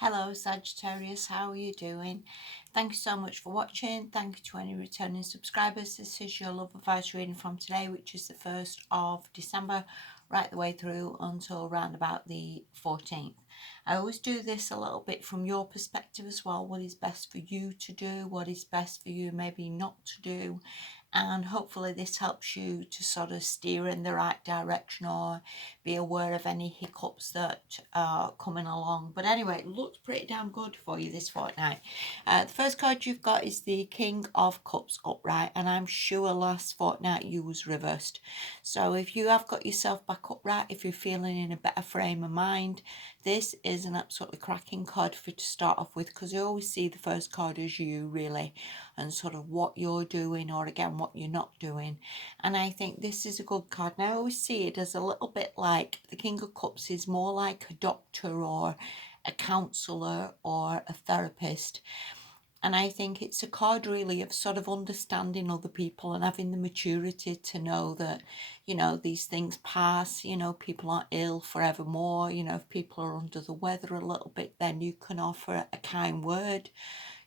Hello Sagittarius, how are you doing? Thank you so much for watching. Thank you to any returning subscribers. This is your love advice reading from today, which is the 1st of December, right the way through until around about the 14th. I always do this a little bit from your perspective as well. What is best for you to do? What is best for you maybe not to do? And hopefully this helps you to sort of steer in the right direction or be aware of any hiccups that are coming along. But anyway, it looks pretty damn good for you this fortnight. The first card you've got is the King of Cups upright, and I'm sure last fortnight you was reversed. So if you have got yourself back upright, if you're feeling in a better frame of mind, this is an absolutely cracking card for you to start off with, because I always see the first card as you really, and sort of what you're doing, or again what you're not doing. And I think this is a good card. And I always see it as a little bit like the King of Cups is more like a doctor or a counsellor or a therapist. And I think it's a card really of sort of understanding other people and having the maturity to know that, these things pass, people aren't ill forevermore. If people are under the weather a little bit, then you can offer a kind word,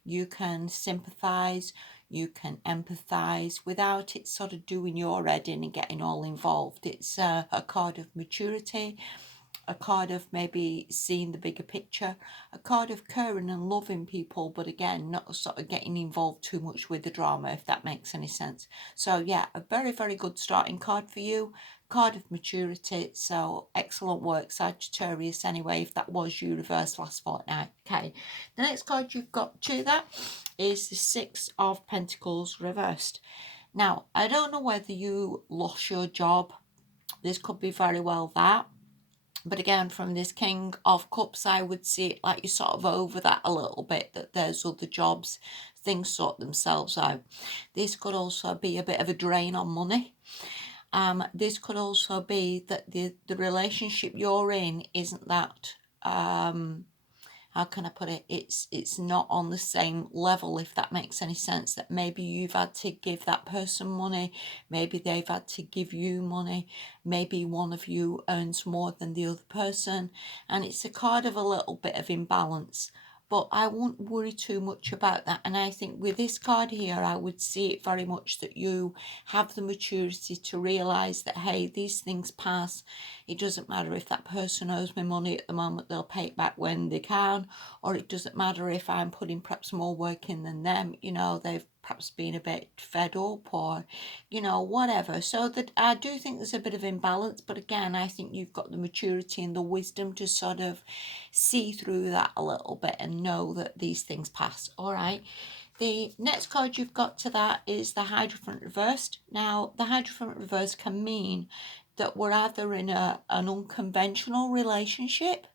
you can sympathize, you can empathize without it sort of doing your head in and getting all involved. It's a card of maturity, a card of maybe seeing the bigger picture, a card of caring and loving people, but again, not sort of getting involved too much with the drama, if that makes any sense. So yeah, a very, very good starting card for you. Card of maturity. So excellent work, Sagittarius, anyway, if that was you reversed last fortnight. Okay, the next card you've got to that is the Six of Pentacles reversed. Now, I don't know whether you lost your job. This could be very well that. But again, from this King of Cups, I would see it like you're sort of over that a little bit, that there's other jobs, things sort themselves out. This could also be a bit of a drain on money. This could also be that the relationship you're in isn't that how can I put it? It's not on the same level, if that makes any sense. That maybe you've had to give that person money, maybe they've had to give you money, maybe one of you earns more than the other person, and it's a card of a little bit of imbalance. But I won't worry too much about that. And I think with this card here, I would see it very much that you have the maturity to realise that, hey, these things pass. It doesn't matter if that person owes me money at the moment, they'll pay it back when they can. Or it doesn't matter if I'm putting perhaps more work in than them, they've perhaps been a bit fed up, or whatever. So that I do think there's a bit of imbalance, but again, I think you've got the maturity and the wisdom to sort of see through that a little bit and know that these things pass. All right, the next card you've got to that is the Hierophant reversed. Now, the Hierophant reversed can mean that we're either in an unconventional relationship,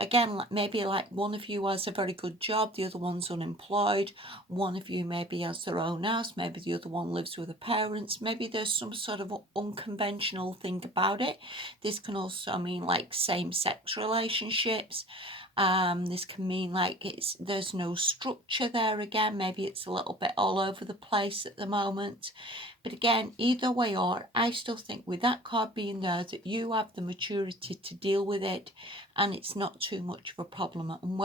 again, maybe like one of you has a very good job, the other one's unemployed, one of you maybe has their own house, maybe the other one lives with her parents, maybe there's some sort of unconventional thing about it. This can also mean like same-sex relationships. This can mean like there's no structure there again. Maybe it's a little bit all over the place at the moment. But again, either way, or I still think with that card being there that you have the maturity to deal with it, and it's not too much of a problem. And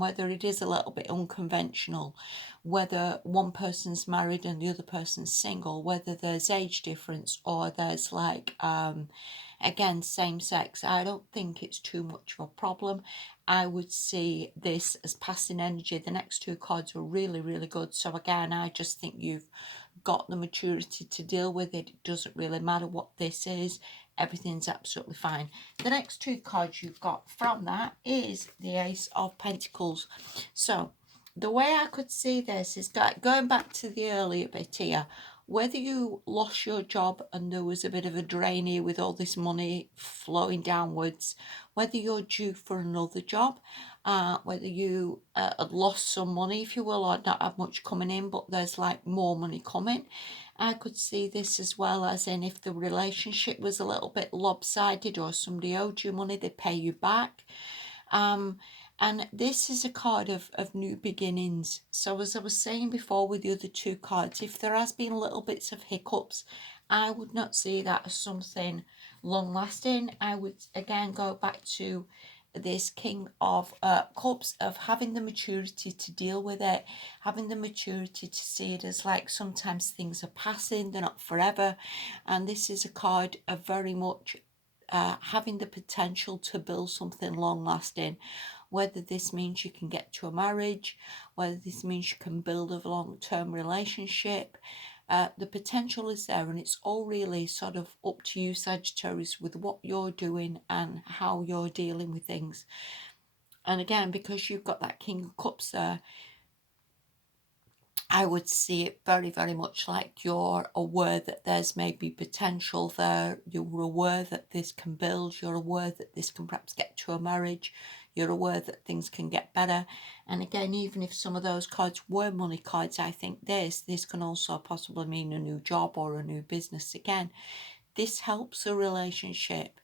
whether it is a little bit unconventional, whether one person's married and the other person's single, whether there's age difference or there's like again same sex, I don't think it's too much of a problem. I would see this as passing energy. The next two cards are really, really good. So again, I just think you've got the maturity to deal with it. It doesn't really matter what this is. Everything's absolutely fine. The next two cards you've got from that is the Ace of Pentacles. So the way I could see this is going back to the earlier bit here. Whether you lost your job and there was a bit of a drain here with all this money flowing downwards, whether you're due for another job, whether you had lost some money, if you will, or not have much coming in, but there's like more money coming. I could see this as well as in if the relationship was a little bit lopsided or somebody owed you money, they pay you back. And this is a card of new beginnings. So as I was saying before with the other two cards, if there has been little bits of hiccups, I would not see that as something long lasting. I would again go back to this King of Cups of having the maturity to deal with it, having the maturity to see it as like sometimes things are passing, they're not forever. And this is a card of very much having the potential to build something long lasting, whether this means you can get to a marriage, whether this means you can build a long-term relationship. The potential is there, and it's all really sort of up to you, Sagittarius, with what you're doing and how you're dealing with things. And again, because you've got that King of Cups there, I would see it very, very much like you're aware that there's maybe potential there. You're aware that this can build. You're aware that this can perhaps get to a marriage. You're aware that things can get better. And again, even if some of those cards were money cards, I think this can also possibly mean a new job or a new business. Again, this helps a relationship.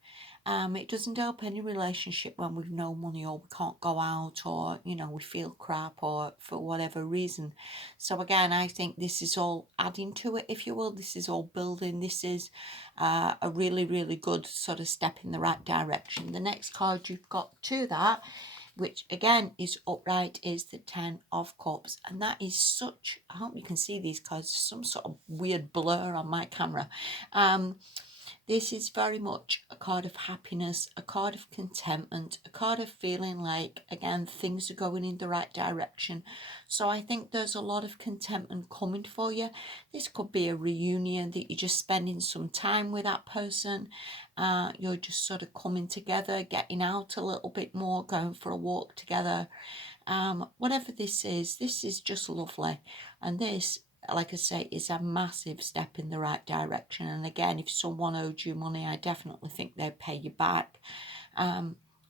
It doesn't help any relationship when we've no money or we can't go out, or we feel crap or for whatever reason. So again, I think this is all adding to it, if you will. This is all building. This is a really, really good sort of step in the right direction. The next card you've got to that, which again is upright, is the Ten of Cups. And that is such, I hope you can see these cards, some sort of weird blur on my camera. This is very much a card of happiness, a card of contentment, a card of feeling like, again, things are going in the right direction. So I think there's a lot of contentment coming for you. This could be a reunion that you're just spending some time with that person. You're just sort of coming together, getting out a little bit more, going for a walk together. Whatever this is just lovely. And this, like I say, is a massive step in the right direction. And again, if someone owed you money, I definitely think they'd pay you back.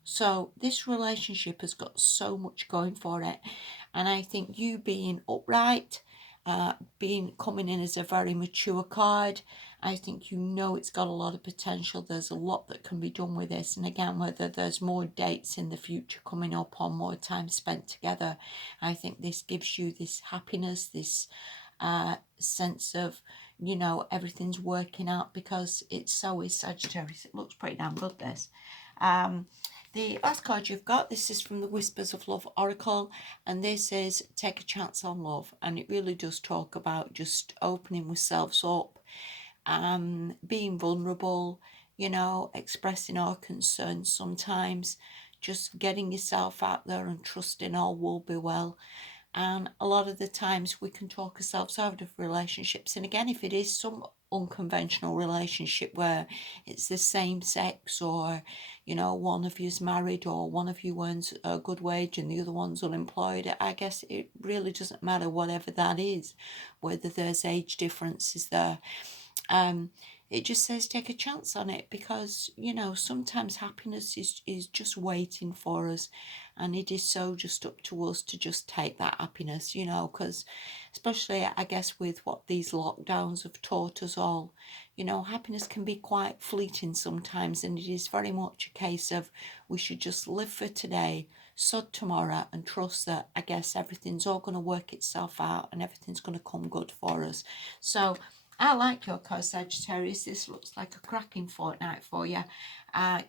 So this relationship has got so much going for it. And I think you being upright, coming in as a very mature card, I think it's got a lot of potential. There's a lot that can be done with this. And again, whether there's more dates in the future coming up or more time spent together, I think this gives you this happiness, this sense of, everything's working out, because it's so is Sagittarius. It looks pretty damn good, this. The last card you've got, this is from the Whispers of Love Oracle, and this is Take a Chance on Love. And it really does talk about just opening ourselves up, being vulnerable, expressing our concerns sometimes, just getting yourself out there and trusting all will be well. And a lot of the times we can talk ourselves out of relationships. And again, if it is some unconventional relationship where it's the same sex, or one of you's married, or one of you earns a good wage and the other one's unemployed, I guess it really doesn't matter, whatever that is, whether there's age differences there. It just says take a chance on it, because sometimes happiness is just waiting for us, and it is so just up to us to just take that happiness, because especially I guess with what these lockdowns have taught us all, happiness can be quite fleeting sometimes, and it is very much a case of we should just live for today, sod tomorrow, and trust that I guess everything's all going to work itself out and everything's going to come good for us. So I like your card, Sagittarius. This looks like a cracking fortnight for you.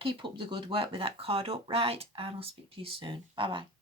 Keep up the good work with that card upright, and I'll speak to you soon. Bye bye.